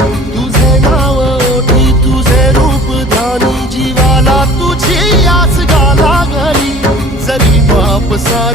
तुझे नाव ओठी तुझे रूप ध्यानी जीवाला तुझी आस गाला घरी जरी बाप सा